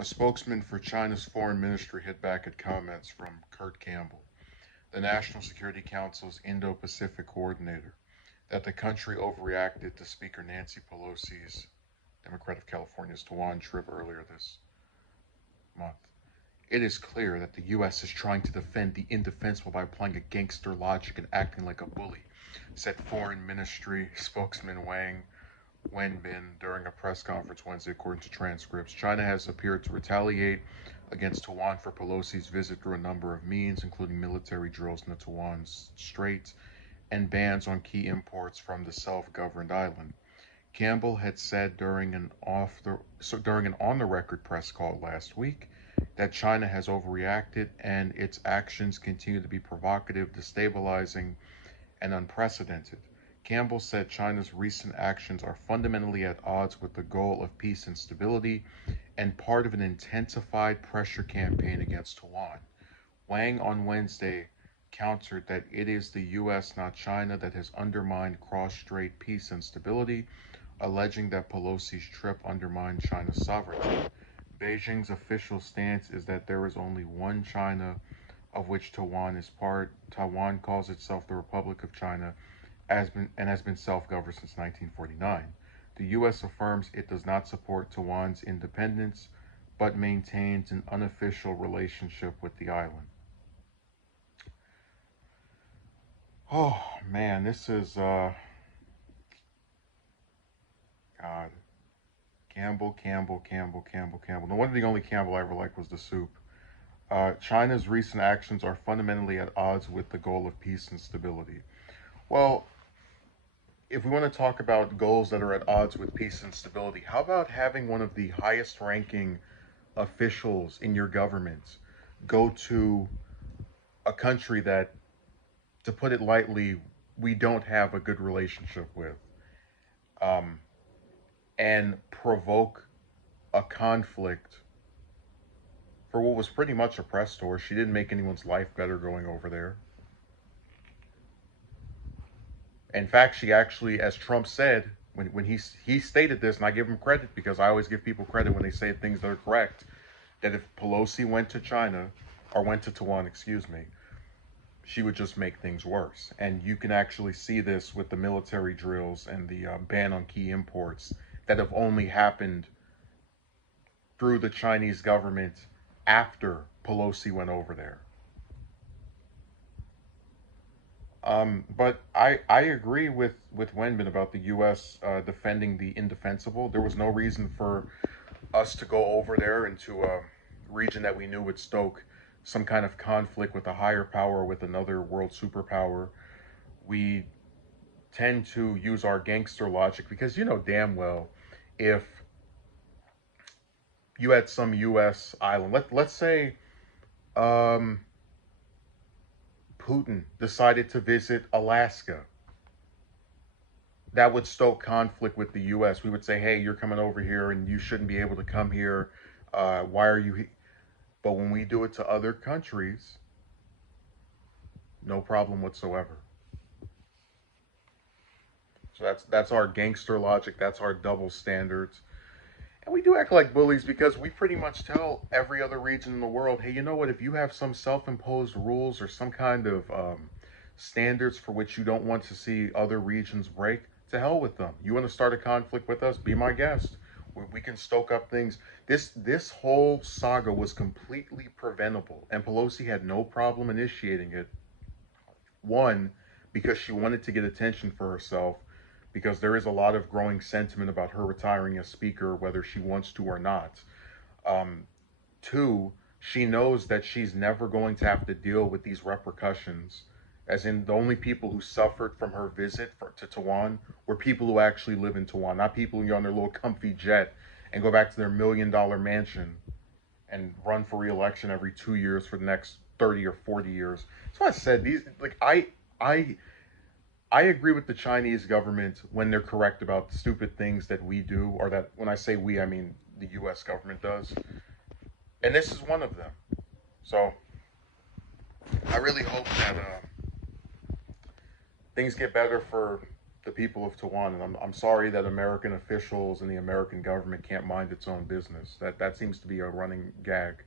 A spokesman for China's foreign ministry hit back at comments from Kurt Campbell, the National Security Council's Indo-Pacific coordinator, that the country overreacted to Speaker Nancy Pelosi's Democrat of California's Taiwan trip earlier this month. It is clear that the U.S. is trying to defend the indefensible by applying a gangster logic and acting like a bully, said Foreign Ministry spokesman Wang Wenbin during a press conference Wednesday, according to transcripts. China has appeared to retaliate against Taiwan for Pelosi's visit through a number of means, including military drills in the Taiwan Strait and bans on key imports from the self-governed island. Campbell had said during an on-the-record press call last week that China has overreacted and its actions continue to be provocative, destabilizing, and unprecedented. Campbell said China's recent actions are fundamentally at odds with the goal of peace and stability and part of an intensified pressure campaign against Taiwan. Wang on Wednesday countered that it is the U.S., not China, that has undermined cross-strait peace and stability, alleging that Pelosi's trip undermined China's sovereignty. Beijing's official stance is that there is only one China, of which Taiwan is part. Taiwan calls itself the Republic of China has been self-governed since 1949. The U.S. affirms it does not support Taiwan's independence, but maintains an unofficial relationship with the island. Oh man, this is God. Campbell. No wonder the only Campbell I ever liked was the soup. China's recent actions are fundamentally at odds with the goal of peace and stability. Well, if we want to talk about goals that are at odds with peace and stability, how about having one of the highest ranking officials in your government go to a country that, to put it lightly, we don't have a good relationship with, and provoke a conflict for what was pretty much a press tour? She didn't make anyone's life better going over there. In fact, she actually, as Trump said, when he stated this, and I give him credit because I always give people credit when they say things that are correct, that if Pelosi went to China, or went to Taiwan, excuse me, she would just make things worse. And you can actually see this with the military drills and the ban on key imports that have only happened through the Chinese government after Pelosi went over there. But I agree with Wenbin about the U.S. Defending the indefensible. There was no reason for us to go over there into a region that we knew would stoke some kind of conflict with a higher power, with another world superpower. We tend to use our gangster logic because you know damn well if you had some U.S. island, let's say Putin decided to visit Alaska, that would stoke conflict with the U.S. We would say, hey, you're coming over here and you shouldn't be able to come here. Why are you here? But when we do it to other countries, no problem whatsoever. So that's our gangster logic. That's our double standards. And we do act like bullies because we pretty much tell every other region in the world, hey, you know what? If you have some self-imposed rules or some kind of standards for which you don't want to see other regions break, to hell with them. You want to start a conflict with us? Be my guest. We can stoke up things. This whole saga was completely preventable, and Pelosi had no problem initiating it. One, because she wanted to get attention for herself, because there is a lot of growing sentiment about her retiring as speaker, whether she wants to or not. Two, she knows that she's never going to have to deal with these repercussions. As in, the only people who suffered from her visit to Taiwan were people who actually live in Taiwan, not people who are on their little comfy jet and go back to their $1 million mansion and run for re-election every 2 years for the next 30 or 40 years. So I said, I agree with the Chinese government when they're correct about stupid things that we do, or that, when I say we, I mean the U.S. government does. And this is one of them. So I really hope that things get better for the people of Taiwan. And I'm sorry that American officials and the American government can't mind its own business. That seems to be a running gag.